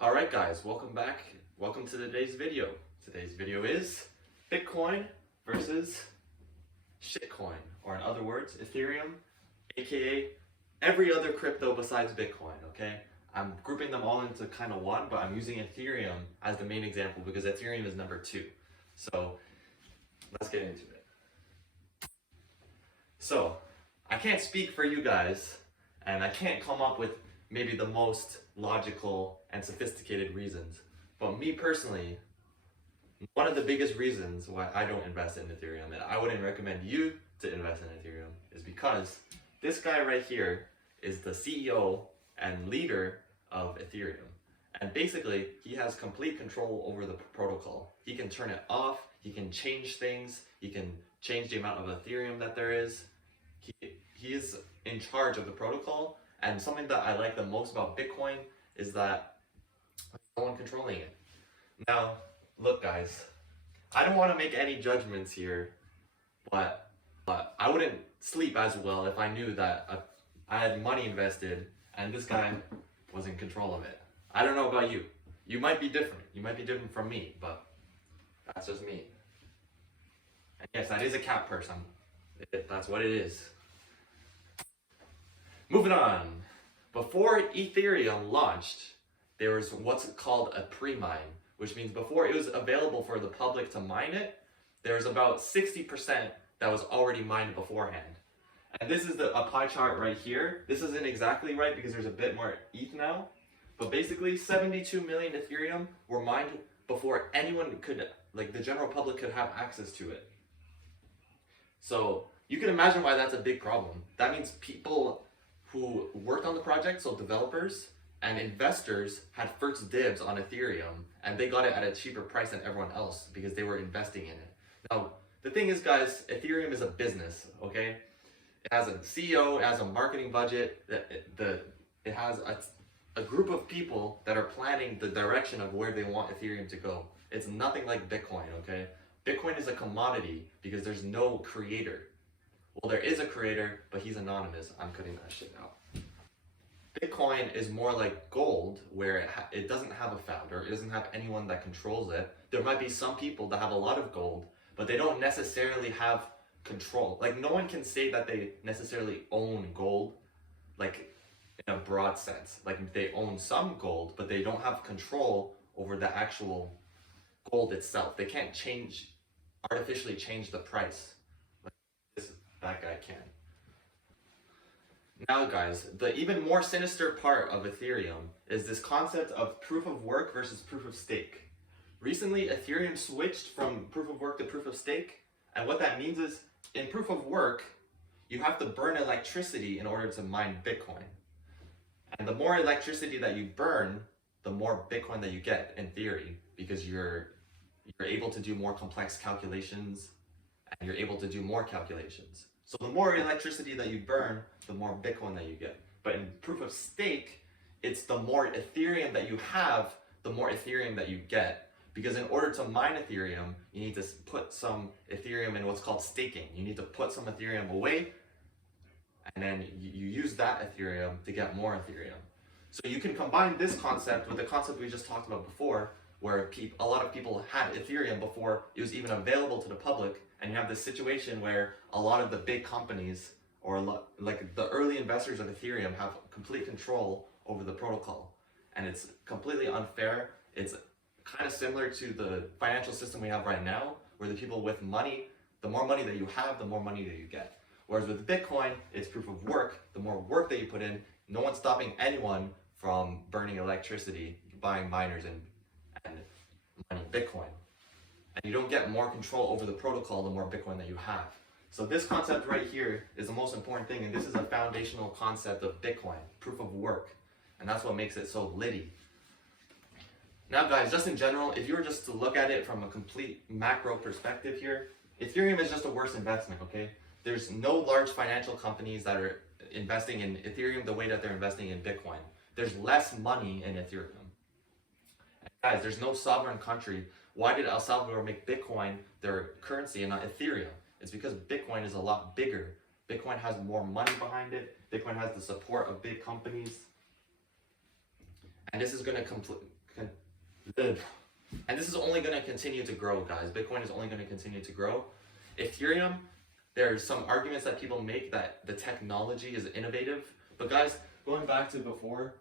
Alright guys, welcome back. Welcome to today's video. Today's video is Bitcoin versus shitcoin, or in other words, Ethereum, aka every other crypto besides Bitcoin, okay? I'm grouping them all into kind of one, but I'm using Ethereum as the main example because Ethereum is number 2. So let's get into it. So I can't speak for you guys, and I can't come up with maybe the most logical and sophisticated reasons. But me personally, one of the biggest reasons why I don't invest in Ethereum, and I wouldn't recommend you to invest in Ethereum, is because this guy right here is the CEO and leader of Ethereum. And basically, he has complete control over the protocol. He can turn it off, he can change things, he can change the amount of Ethereum that there is. He is in charge of the protocol. And something that I like the most about Bitcoin is that there's no one controlling it. Now, look guys, I don't want to make any judgments here, but I wouldn't sleep as well if I knew that I had money invested and this guy was in control of it. I don't know about you. You might be different. You might be different from me, but that's just me. And yes, that is a cat person. That's what it is. Moving on. Before Ethereum launched, there was what's called a Premine, which means before it was available for the public to mine it, there was about 60% that was already mined beforehand. And this is a pie chart right here. This isn't exactly right because there's a bit more ETH now, but basically 72 million Ethereum were mined before anyone could, like the general public could have access to it. So you can imagine why that's a big problem. That means people who worked on the project, so developers and investors, had first dibs on Ethereum, and they got it at a cheaper price than everyone else because they were investing in it. Now, the thing is, guys, Ethereum is a business, okay? It has a CEO, it has a marketing budget, it has a group of people that are planning the direction of where they want Ethereum to go. It's nothing like Bitcoin, okay? Bitcoin is a commodity because there's no creator. Well, there is a creator, but he's anonymous. I'm cutting that shit out. Bitcoin is more like gold, where it doesn't have a founder. It doesn't have anyone that controls it. There might be some people that have a lot of gold, but they don't necessarily have control. Like, no one can say that they necessarily own gold, like in a broad sense. Like, they own some gold, but they don't have control over the actual gold itself. They can't artificially change the price. That guy can. Now guys, the even more sinister part of Ethereum is this concept of proof of work versus proof of stake. Recently, Ethereum switched from proof of work to proof of stake, and what that means is, in proof of work, you have to burn electricity in order to mine Bitcoin. And the more electricity that you burn, the more Bitcoin that you get, in theory, because you're able to do more complex calculations, and you're able to do more calculations. So the more electricity that you burn, the more Bitcoin that you get. But in proof of stake, it's the more Ethereum that you have, the more Ethereum that you get. Because in order to mine Ethereum, you need to put some Ethereum in what's called staking. You need to put some Ethereum away, and then you use that Ethereum to get more Ethereum. So you can combine this concept with the concept we just talked about before, where a lot of people had Ethereum before it was even available to the public, and you have this situation where a lot of the big companies, or like the early investors of Ethereum, have complete control over the protocol. And it's completely unfair. It's kind of similar to the financial system we have right now, where the people with money, the more money that you have, the more money that you get. Whereas with Bitcoin, it's proof of work. The more work that you put in, no one's stopping anyone from burning electricity, buying miners, and mining Bitcoin. And you don't get more control over the protocol the more Bitcoin that you have. So this concept right here is the most important thing, and this is a foundational concept of Bitcoin, proof of work. And that's what makes it so litty. Now guys, just in general, if you were just to look at it from a complete macro perspective here, Ethereum is just a worse investment, okay? There's no large financial companies that are investing in Ethereum the way that they're investing in Bitcoin. There's less money in Ethereum. And guys, there's no sovereign country. Why did El Salvador make Bitcoin their currency and not Ethereum? It's because Bitcoin is a lot bigger. Bitcoin has more money behind it. Bitcoin has the support of big companies. And this is going to and this is only going to continue to grow, guys. Bitcoin is only going to continue to grow. Ethereum, there's some arguments that people make that the technology is innovative. But guys, going back to before,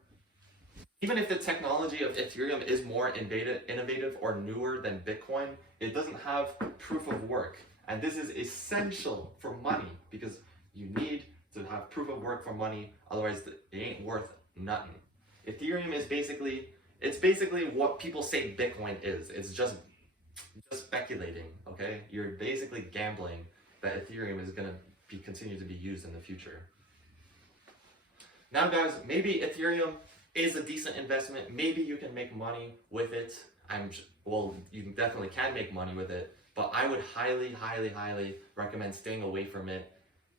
even if the technology of Ethereum is more innovative or newer than Bitcoin, it doesn't have proof of work. And this is essential for money because you need to have proof of work for money, otherwise it ain't worth nothing. Ethereum is basically what people say Bitcoin is. It's just speculating, okay? You're basically gambling that Ethereum is gonna continue to be used in the future. Now guys, maybe Ethereum is a decent investment. Maybe you can make money with it. You definitely can make money with it, but I would highly, highly, highly recommend staying away from it.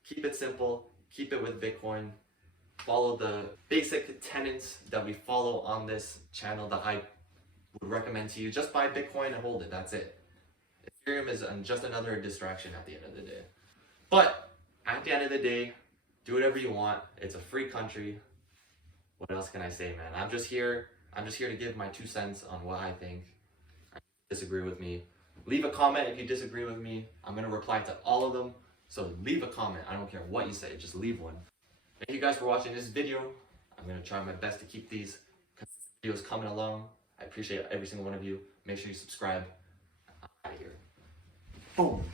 Keep it simple, keep it with Bitcoin. Follow the basic tenets that we follow on this channel that I would recommend to you. Just buy Bitcoin and hold it, that's it. Ethereum is just another distraction at the end of the day. But at the end of the day, do whatever you want. It's a free country. What else can I say, man? I'm just here to give my 2 cents on what I think. Disagree with me, leave a comment if you disagree with me. I'm gonna reply to all of them, so leave a comment. I don't care what you say, just leave one. Thank you guys for watching this video. I'm gonna try my best to keep these videos coming along. I appreciate every single one of you. Make sure you subscribe. I'm out of here. Boom.